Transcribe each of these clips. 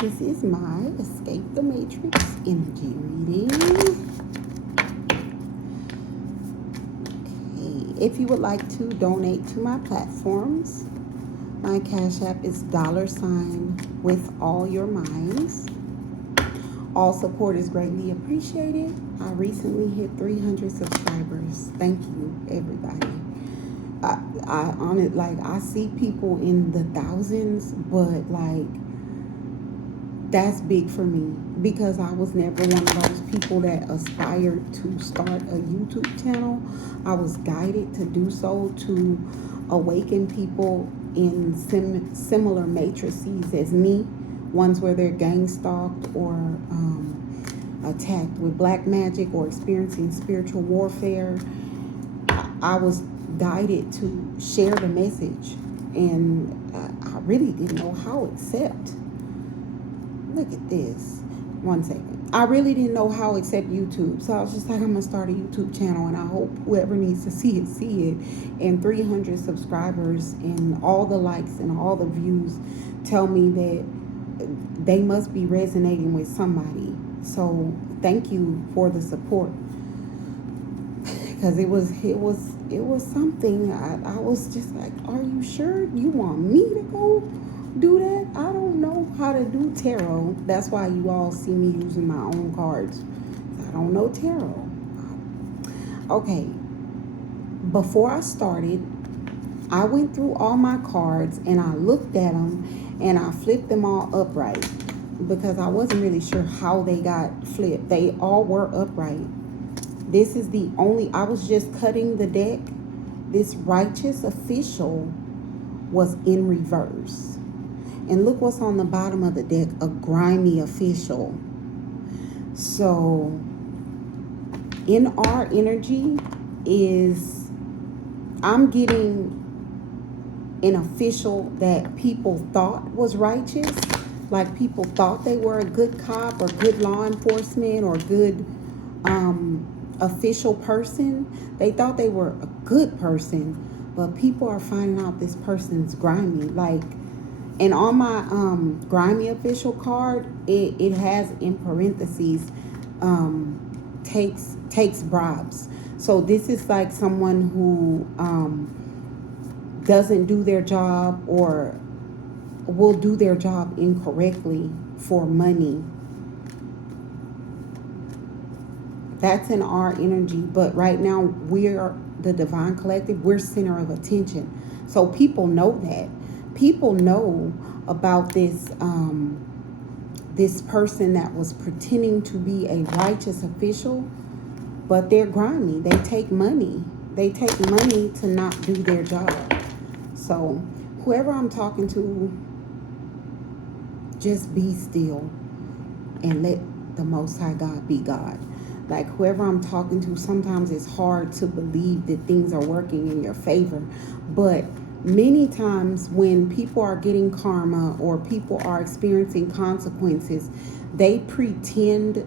This is my Escape the Matrix energy reading. Okay, if you would like to donate to my platforms, my Cash App is $ with all your minds. All support is greatly appreciated. I recently hit 300 subscribers. Thank you, everybody. I on it, like, I see people in the thousands, but like, that's big for me because I was never one of those people that aspired to start a YouTube channel. I was guided to do so to awaken people in similar matrices as me, ones where they're gang stalked or attacked with black magic or experiencing spiritual warfare. I was guided to share the message, and I really didn't know how to accept. Look at this. One second. I really didn't know how to accept YouTube, so I was just like, I'm gonna start a YouTube channel, and I hope whoever needs to see it. And 300 subscribers and all the likes and all the views tell me that they must be resonating with somebody. So thank you for the support, because it was something. I was just like, are you sure you want me to go do that? I don't know how to do tarot. That's why you all see me using my own cards. I don't know tarot. Okay, before I started, I went through all my cards and I looked at them and I flipped them all upright because I wasn't really sure how they got flipped. They all were upright. This is the only, I was just cutting the deck. This righteous official was in reverse. And look what's on the bottom of the deck, a grimy official. So in our energy is, I'm getting an official that people thought was righteous. Like people thought they were a good cop or good law enforcement or good official person. They thought they were a good person, but people are finding out this person's grimy. Like, and on my grimy official card, it has in parentheses, takes bribes. So this is like someone who doesn't do their job or will do their job incorrectly for money. That's in our energy, but right now we're the divine collective. We're center of attention. So people know that. People know about this this person that was pretending to be a righteous official, but they're grimy. They take money. They take money to not do their job. So whoever I'm talking to, just be still and let the Most High God be God. Like whoever I'm talking to, sometimes it's hard to believe that things are working in your favor. But many times when people are getting karma or people are experiencing consequences, they pretend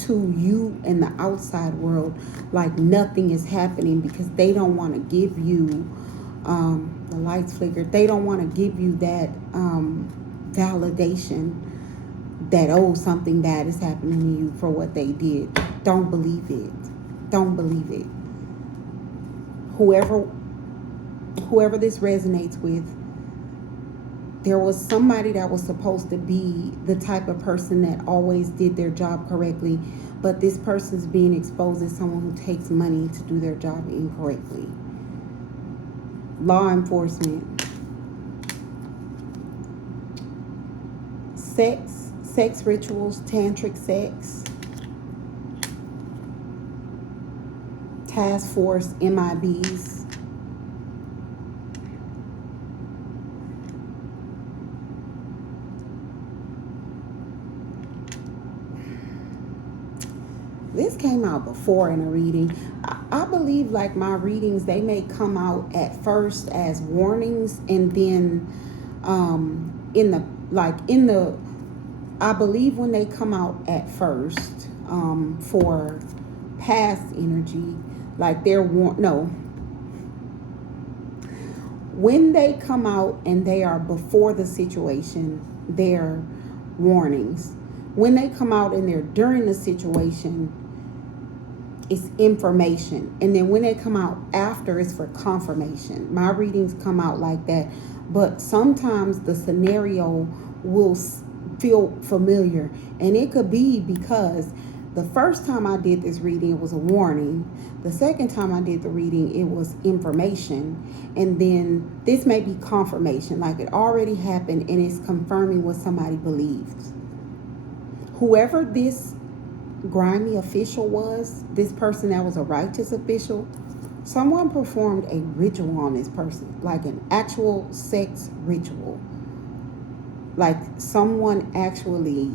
to you and the outside world like nothing is happening because they don't want to give you, the lights flickered, they don't want to give you that validation that, oh, something bad is happening to you for what they did. Don't believe it. Don't believe it. Whoever this resonates with, there was somebody that was supposed to be the type of person that always did their job correctly, but this person's being exposed as someone who takes money to do their job incorrectly. Law enforcement. Sex rituals, tantric sex. Task force, MIBs. This came out before in a reading. I believe like my readings, they may come out at first as warnings, and then I believe when they come out at first for past energy, like they're when they come out and they are before the situation, they're warnings. When they come out and they're during the situation, it's information. And then when they come out after, it's for confirmation. My readings come out like that. But sometimes the scenario will feel familiar. And it could be because the first time I did this reading, it was a warning. The second time I did the reading, it was information. And then this may be confirmation, like it already happened and it's confirming what somebody believes. Whoever this grimy official was, this person that was a righteous official, someone performed a ritual on this person, like an actual sex ritual. Like someone actually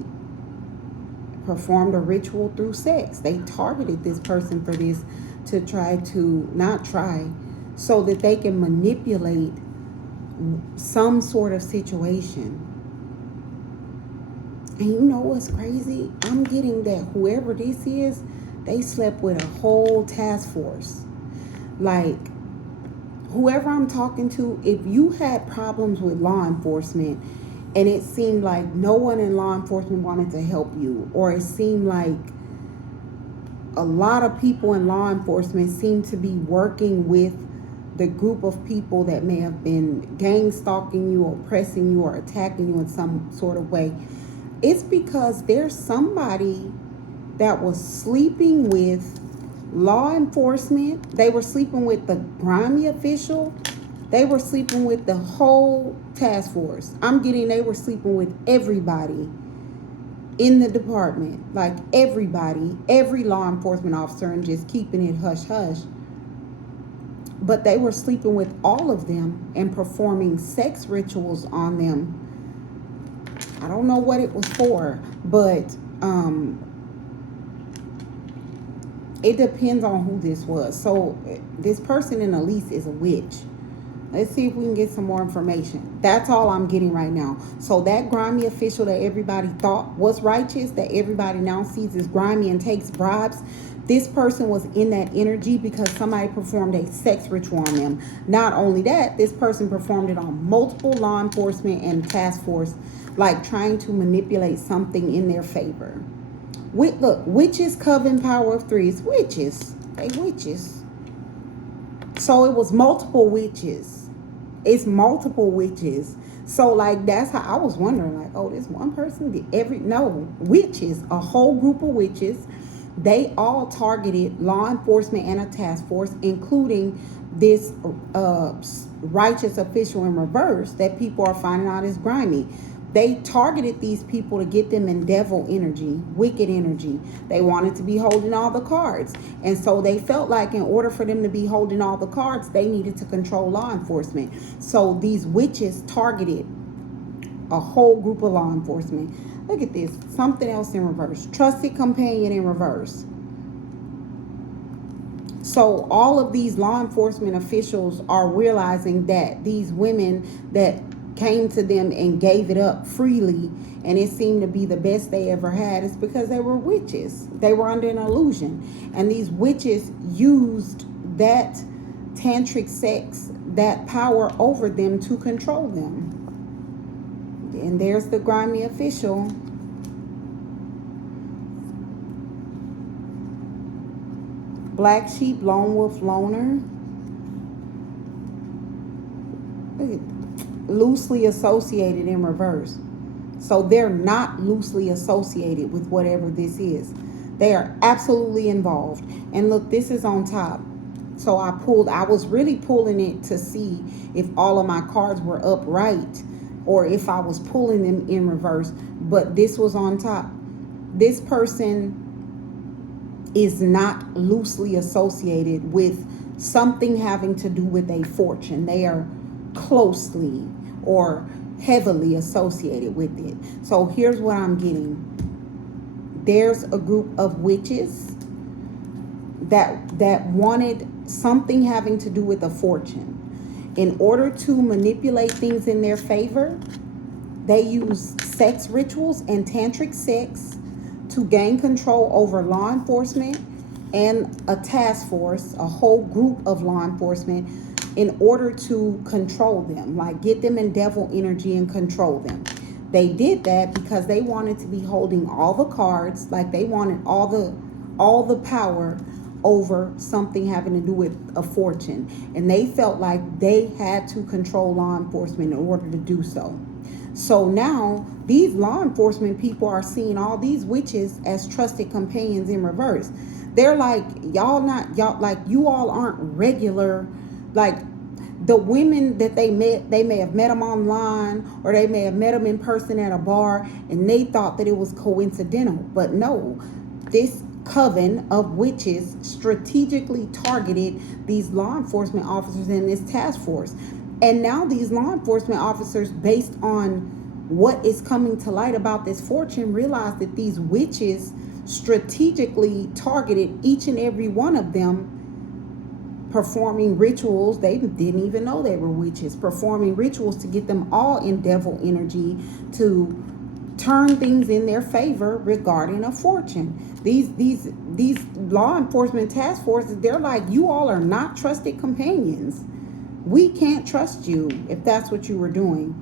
performed a ritual through sex. They targeted this person for this to try to, not try, so that they can manipulate some sort of situation. And you know what's crazy? I'm getting that whoever this is, they slept with a whole task force. Like, whoever I'm talking to, if you had problems with law enforcement and it seemed like no one in law enforcement wanted to help you, or it seemed like a lot of people in law enforcement seem to be working with the group of people that may have been gang stalking you, oppressing you, or attacking you in some sort of way, it's because there's somebody that was sleeping with law enforcement. They were sleeping with the grimy official. They were sleeping with the whole task force. I'm getting they were sleeping with everybody in the department. Like everybody, every law enforcement officer, and just keeping it hush hush. But they were sleeping with all of them and performing sex rituals on them. I don't know what it was for, but it depends on who this was. So this person in the lease is a witch. Let's see if we can get some more information. That's all I'm getting right now. So that grimy official that everybody thought was righteous, that everybody now sees as grimy and takes bribes, this person was in that energy because somebody performed a sex ritual on them. Not only that, this person performed it on multiple law enforcement and task force, like trying to manipulate something in their favor. Look, witches, coven, power of threes. Witches. They witches. So it was multiple witches. It's multiple witches. So like that's how I was wondering, like, oh, this one person did no, witches, a whole group of witches. They all targeted law enforcement and a task force, including this righteous official in reverse that people are finding out is grimy. They targeted these people to get them in devil energy, wicked energy. They wanted to be holding all the cards. And so they felt like in order for them to be holding all the cards, they needed to control law enforcement. So these witches targeted a whole group of law enforcement. Look at this. Something else in reverse. Trusted companion in reverse. So all of these law enforcement officials are realizing that these women that came to them and gave it up freely, and it seemed to be the best they ever had, is because they were witches. They were under an illusion. And these witches used that tantric sex, that power over them to control them. And there's the grimy official. Black sheep, lone wolf, loner. Look at loosely associated in reverse. So they're not loosely associated with whatever this is. They are absolutely involved. And look, this is on top. So I was really pulling it to see if all of my cards were upright or if I was pulling them in reverse. But this was on top. This person is not loosely associated with something having to do with a fortune. They are closely or heavily associated with it. So here's what I'm getting. There's a group of witches that wanted something having to do with a fortune. In order to manipulate things in their favor, they use sex rituals and tantric sex to gain control over law enforcement and a task force, a whole group of law enforcement, in order to control them, like get them in devil energy and control them. They did that because they wanted to be holding all the cards, like they wanted all the power over something having to do with a fortune. And they felt like they had to control law enforcement in order to do so. So now these law enforcement people are seeing all these witches as trusted companions in reverse. They're like, y'all like you all aren't regular, like the women that they met, they may have met them online or they may have met them in person at a bar and they thought that it was coincidental. But no, this coven of witches strategically targeted these law enforcement officers in this task force. And now these law enforcement officers, based on what is coming to light about this fortune, realize that these witches strategically targeted each and every one of them, performing rituals. They didn't even know they were witches, performing rituals to get them all in devil energy to turn things in their favor regarding a fortune. These law enforcement task forces, they're like, you all are not trusted companions. We can't trust you if that's what you were doing,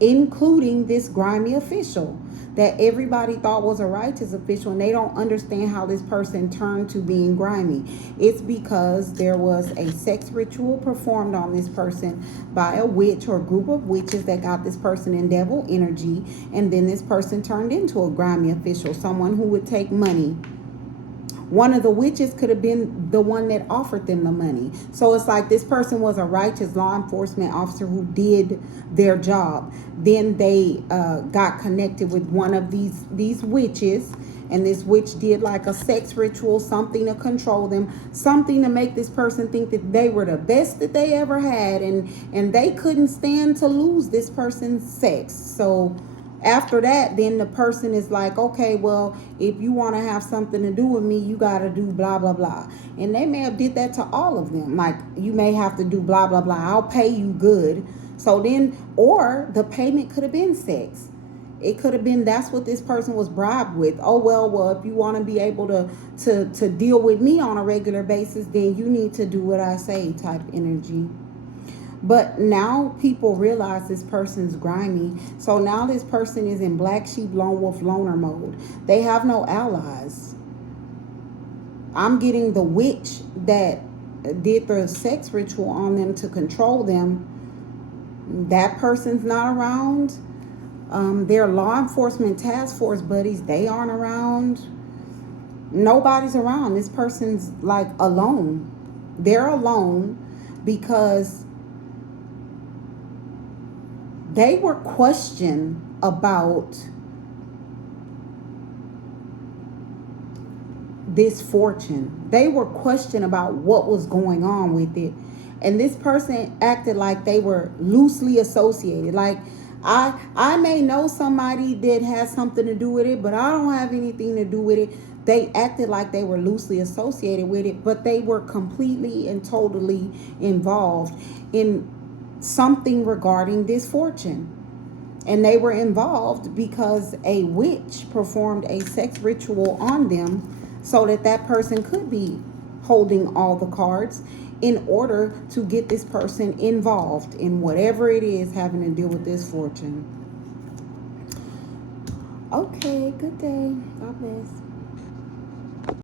including this grimy official that everybody thought was a righteous official, and they don't understand how this person turned to being grimy. It's because there was a sex ritual performed on this person by a witch or a group of witches that got this person in devil energy, and then this person turned into a grimy official, someone who would take money. One of the witches could have been the one that offered them the money. So it's like this person was a righteous law enforcement officer who did their job. Then they got connected with one of these witches, and this witch did like a sex ritual, something to control them, something to make this person think that they were the best that they ever had, and they couldn't stand to lose this person's sex. So after that, then the person is like, okay, well, if you want to have something to do with me, you got to do blah, blah, blah. And they may have did that to all of them. Like, you may have to do blah, blah, blah. I'll pay you good. So then, or the payment could have been sex. It could have been that's what this person was bribed with. Oh, well, if you want to be able to deal with me on a regular basis, then you need to do what I say type energy. But now people realize this person's grimy. So now this person is in black sheep, lone wolf, loner mode. They have no allies. I'm getting the witch that did the sex ritual on them to control them. That person's not around. Their law enforcement task force buddies, they aren't around. Nobody's around. This person's like alone. They're alone because they were questioned about this fortune. They were questioned about what was going on with it. And this person acted like they were loosely associated. Like, I may know somebody that has something to do with it, but I don't have anything to do with it. They acted like they were loosely associated with it, but they were completely and totally involved in something regarding this fortune. And they were involved because a witch performed a sex ritual on them so that that person could be holding all the cards in order to get this person involved in whatever it is having to deal with this fortune. Okay, good day. God bless.